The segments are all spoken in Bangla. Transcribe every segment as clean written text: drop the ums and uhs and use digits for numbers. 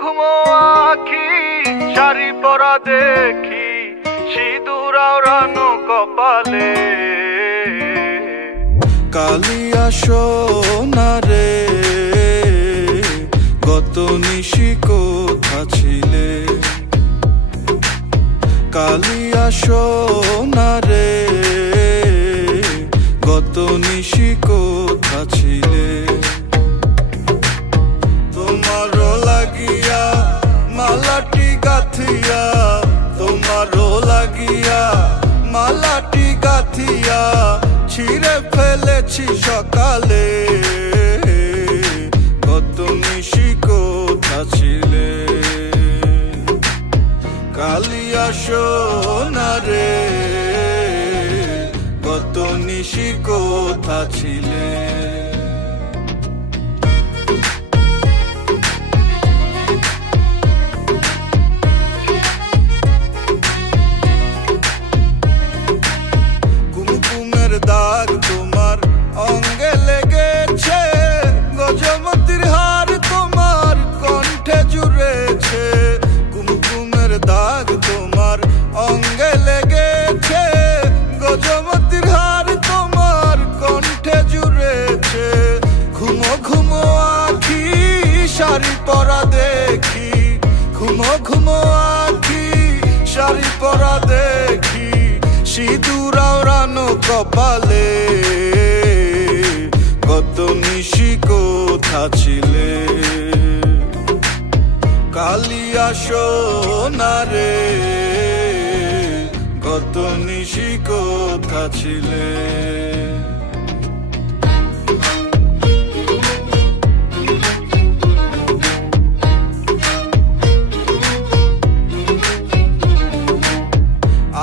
ঘুমো আখি শাড়ি পরা দেখি সিঁদুর আওড়ানো কপালে। কালিয়া সোনা রে গত নিশি কোথা ছিলে, কালিয়া সোনা রে গত নিশি কোথা ছিলে। তোমারও লাগিয়া মালাটি গাথিয়া, তোমারও লাগিয়া মালাটি গাথিয়া ছিঁড়ে ফেলেছি সকালে। গত নিশি কোথা ছিলে, কালিয়া সোনা রে গত নিশি কোথা ছিলে। কুমকুমের দাগ তোমার অঙ্গে লেগেছে, গজমতির হার তোমার কণ্ঠে জুড়েছে। কুমকুমের দাগ তোমার অঙ্গে লেগেছে, গজমতির হার তোমার কণ্ঠে জুড়েছে। ঘুমো ঘুমো আখি শাড়ি পরা দেখি, ঘুমো ঘুমো আখি শাড়ি পরা দেখি সিঁদুর আওড়ানো কপালে। গত নিশি কোথা ছিলে, কালিয়া সোনা রে গত নিশি কোথা ছিলে।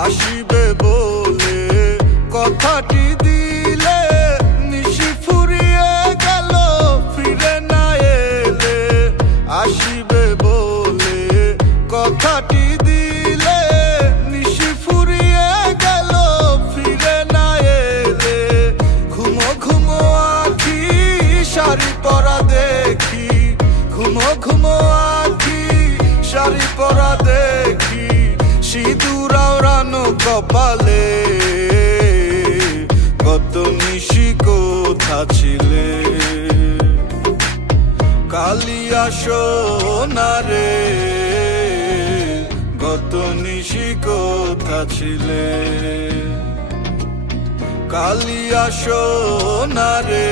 আসিবে বলে কথাটি দিলে, নিশি ফুরিয়ে গেল ফিরে না এলে। আসিবে বলে কথাটি দিলে, নিশি ফুরিয়ে গেল ফিরে না এলে। ঘুমো ঘুমো আখি শাড়ি পরা দেখি, ঘুমো ঘুমো আখি শাড়ি পরা দেখি সিঁদুর আওড়ানো কপালে। গত নিশি কোথা ছিলে, কালিয়া সোনা রে গত নিশি কোথা ছিলে, কালিয়া সোনা রে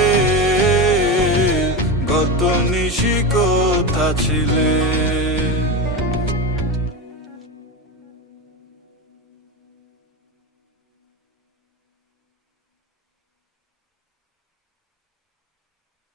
গত নিশি কোথা ছিলে।